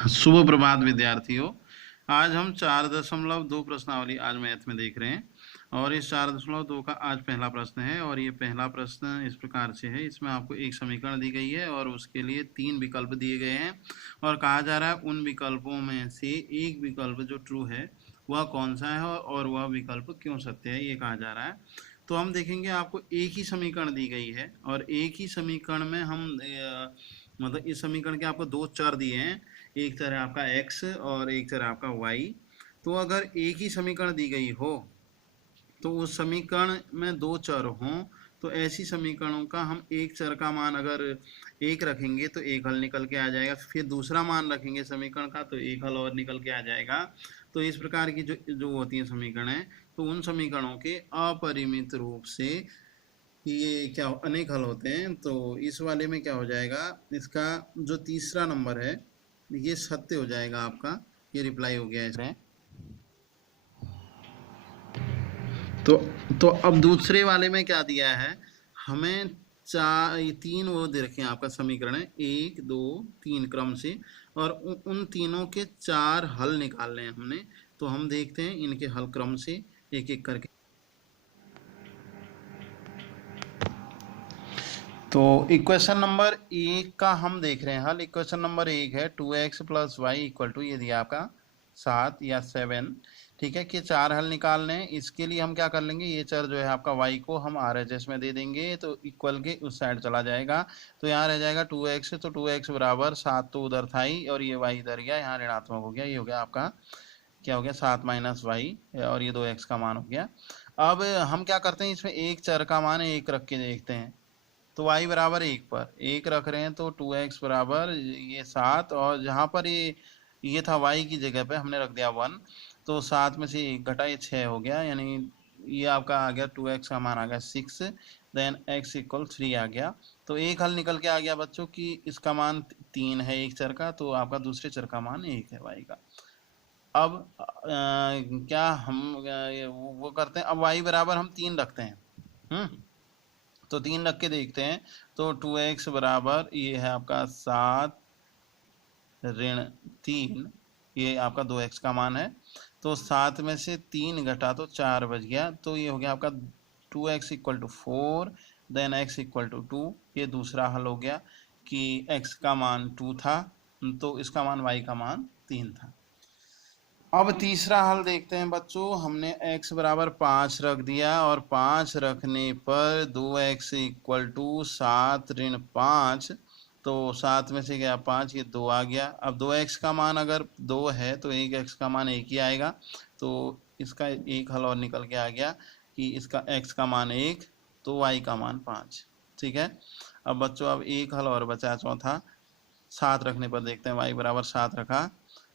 शुभ प्रभात विद्यार्थियों। आज हम 4.2 प्रश्नावली आज मैथ में देख रहे हैं और इस 4.2 का आज पहला प्रश्न है। और ये पहला प्रश्न इस प्रकार से है, इसमें आपको एक समीकरण दी गई है और उसके लिए 3 विकल्प दिए गए हैं और कहा जा रहा है उन विकल्पों में से एक विकल्प जो ट्रू है वह कौन सा है और वह विकल्प क्यों सत्य है, ये कहा जा रहा है। तो हम देखेंगे आपको एक ही समीकरण दी गई है और एक ही समीकरण में हम मतलब इस समीकरण के आपको दो चर दिए हैं, एक चर है आपका x और एक चर है आपका y। तो अगर एक ही समीकरण दी गई हो तो उस समीकरण में दो चर हों तो ऐसी समीकरणों का हम एक चर का मान अगर एक रखेंगे तो एक हल निकल के आ जाएगा, फिर दूसरा मान रखेंगे समीकरण का तो एक हल और निकल के आ जाएगा। तो इस प्रकार की जो जो होती है समीकरण है, तो उन समीकरणों के अपरिमित रूप से ये क्या अनेक हल होते हैं। तो इस वाले में क्या हो जाएगा, इसका जो तीसरा नंबर है ये सत्य हो जाएगा आपका, ये रिप्लाई हो गया इसमें। तो अब दूसरे वाले में क्या दिया है हमें, तीन वो दे रखे हैं आपका समीकरण है 1 2 3 क्रम से, और उन तीनों के 4 हल निकालने हैं हमने। तो हम देखते हैं इनके हल क्रम से एक एक करके। तो इक्वेशन नंबर 1 का हम देख रहे हैं हल। इक्वेशन नंबर 1 है 2x + y = ये दिया आपका 7 या 7, ठीक है। कि 4 हल निकालने हैं, इसके लिए हम क्या कर लेंगे, ये चर जो है आपका y को हम RHS में दे देंगे तो इक्वल के उस साइड चला जाएगा। तो यहाँ रह जाएगा 2x, तो 2x बराबर 7 तो उधर था ही और ये y इधर गया, यहाँ ऋणात्मक हो गया, ये हो गया आपका क्या हो गया 7 - y और ये 2x का मान हो गया। अब हम क्या करते हैं, इसमें एक चर का मान एक रख के देखते हैं। तो y बराबर 1 पर एक रख रहे हैं तो 2x बराबर ये 7, और जहाँ पर ये था y की जगह पे हमने रख दिया 1, तो 7 में से 1 घटा ये 6 हो गया, यानी ये आपका आ गया 2x का मान आ गया 6, देन x = 3 आ गया। तो एक हल निकल के आ गया बच्चों कि इसका मान 3 है एक चर का, तो आपका दूसरे चर का मान 1 है y का। अब क्या हम वो करते हैं, अब y बराबर हम 3 रखते हैं। तो 3 रख के देखते हैं। तो 2x बराबर ये है आपका 7 ऋण 3, ये आपका 2x का मान है। तो 7 में से 3 घटा तो 4 बच गया, तो ये हो गया आपका 2x = 4, देन x = 2। ये दूसरा हल हो गया कि x का मान 2 था तो इसका मान y का मान 3 था। अब तीसरा हल देखते हैं बच्चों। हमने x बराबर 5 रख दिया और 5 रखने पर 2x = 7 ऋण 5, तो 7 में से गया 5, ये 2 आ गया। अब 2x का मान अगर 2 है तो 1x का मान 1 ही आएगा, तो इसका एक हल और निकल के आ गया कि इसका x का मान 1 तो y का मान 5, ठीक है। अब बच्चों अब एक हल और बचा चौथा, 7 रखने पर देखते हैं। y बराबर 7 रखा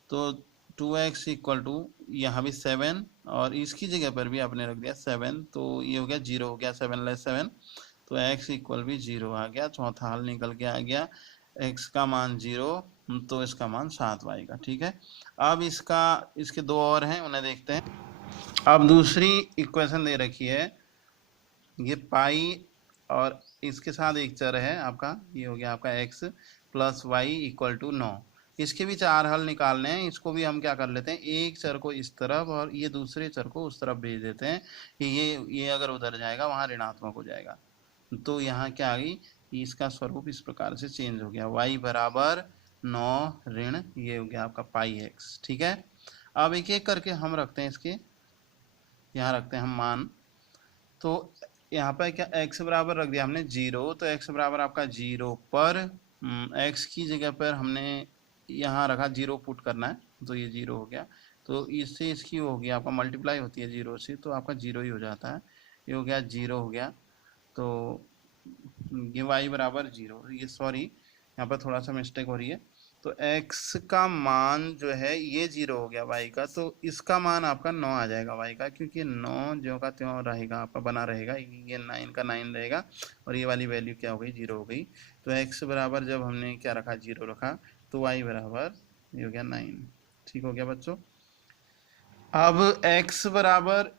तो 2x = यहाँ भी 7 और इसकी जगह पर भी आपने रख दिया 7, तो ये हो गया 0 हो गया, 7 - 7, तो x = भी 0 आ गया। चौथा हल निकल के आ गया, x का मान 0 तो इसका मान 7 आएगा, ठीक है। अब इसके दो और हैं, उन्हें देखते हैं। अब दूसरी इक्वेशन दे रखी है, ये पाई और इसके साथ एक चर है आपका, ये हो गया आपका x + y = 9। इसके भी 4 हल निकालने हैं। इसको भी हम क्या कर लेते हैं, एक चर को इस तरफ और ये दूसरे चर को उस तरफ भेज देते हैं कि ये अगर उधर जाएगा वहाँ ऋणात्मक हो जाएगा। तो यहाँ क्या आ गई कि इसका स्वरूप इस प्रकार से चेंज हो गया, y बराबर 9 ऋण ये हो गया आपका पाई x, ठीक है। अब एक एक करके हम रखते हैं, इसके यहाँ रखते हैं हम मान। तो यहाँ पर क्या x बराबर रख दिया हमने 0, तो x बराबर आपका 0 पर x की जगह पर हमने यहाँ रखा 0 पुट करना है, तो ये 0 हो गया। तो इससे इसकी हो गया आपका मल्टीप्लाई होती है 0 से, तो आपका 0 ही हो जाता है, ये हो गया 0 हो गया। तो ये y बराबर 0, ये सॉरी यहाँ पर थोड़ा सा मिस्टेक हो रही है। तो x का मान जो है ये 0 हो गया y का, तो इसका मान आपका 9 आ जाएगा y का, क्योंकि 9 जो का त्यों रहेगा आपका बना रहेगा, ये 9 का 9 रहेगा और ये वाली वैल्यू क्या हो गई 0 हो गई। तो x बराबर जब हमने क्या रखा 0 रखा तो y बराबर ये हो गया 9, ठीक हो गया बच्चों। अब x बराबर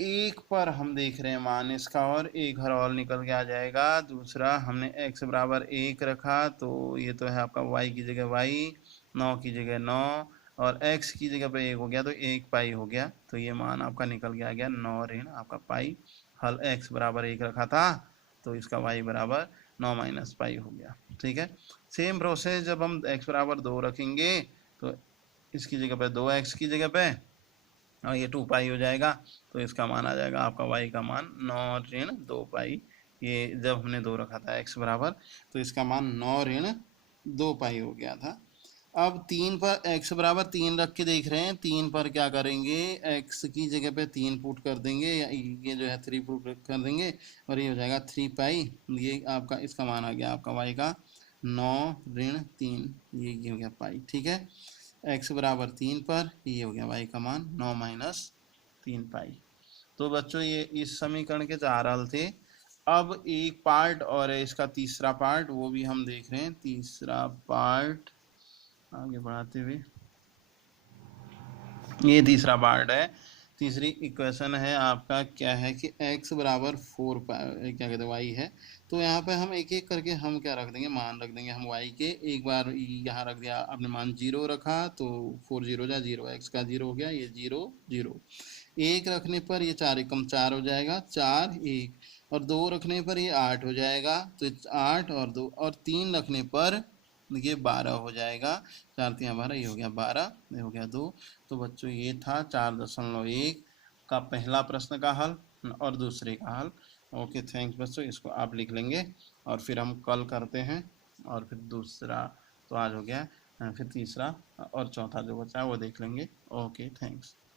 एक पर हम देख रहे हैं मान इसका, और एक हर और निकल के आ जाएगा। दूसरा हमने x बराबर 1 रखा, तो ये तो है आपका y की जगह y, 9 की जगह 9, और x की जगह पे 1 हो गया तो 1 पाई हो गया। तो ये मान आपका निकल के आ गया 9 ऋण आपका पाई। हल x बराबर 1 रखा था, तो इसका y बराबर 9 माइनस पाई हो गया। ठीक है, सेम प्रोसेस जब हम x बराबर 2 रखेंगे तो इसकी जगह पे 2x की जगह पे और ये 2 पाई हो जाएगा, तो इसका मान आ जाएगा आपका y का मान 9 ऋण 2 पाई। ये जब हमने 2 रखा था x बराबर, तो इसका मान 9 ऋण 2 पाई हो गया था। अब 3 पर x बराबर 3 रख के देख रहे हैं, 3 पर क्या करेंगे, x की जगह पे 3 पुट कर देंगे, या ये जो है 3 पुट कर देंगे, और ये हो जाएगा 3 पाई। ये आपका इसका मान आ गया आपका y का 9 ऋण 3, ये हो गया पाई। ठीक है, x बराबर 3 पर ये हो गया y का मान 9 माइनस 3 पाई। तो बच्चों ये इस समीकरण के 4 हल थे। अब एक पार्ट और है इसका तीसरा पार्ट, वो भी हम देख रहे हैं। तीसरा पार्ट आगे बढ़ाते हुए, ये तीसरा पार्ट है। तीसरी इक्वेशन है आपका क्या है कि x बराबर 4 क्या कहते हैं y है। तो यहाँ पे हम एक एक करके हम क्या रख देंगे, मान रख देंगे हम y के। एक बार यहाँ रख दिया आपने मान 0 रखा, तो 4 0 जा 0, x का 0 हो गया, ये 0 0। एक रखने पर ये 4 एकम 4 हो जाएगा, 4 1, और 2 रखने पर ये 8 हो जाएगा, तो 8 और 2, और 3 रखने पर ये 12 हो जाएगा। 4 3 12, ये हो गया 12, ये हो गया 2। तो बच्चों ये था 4.1 का पहला प्रश्न का हल और दूसरे का हल। ओके थैंक्स बच्चों, इसको आप लिख लेंगे और फिर हम कल करते हैं। और फिर दूसरा तो आज हो गया, फिर तीसरा और चौथा जो बचा है वो देख लेंगे। Okay thanks.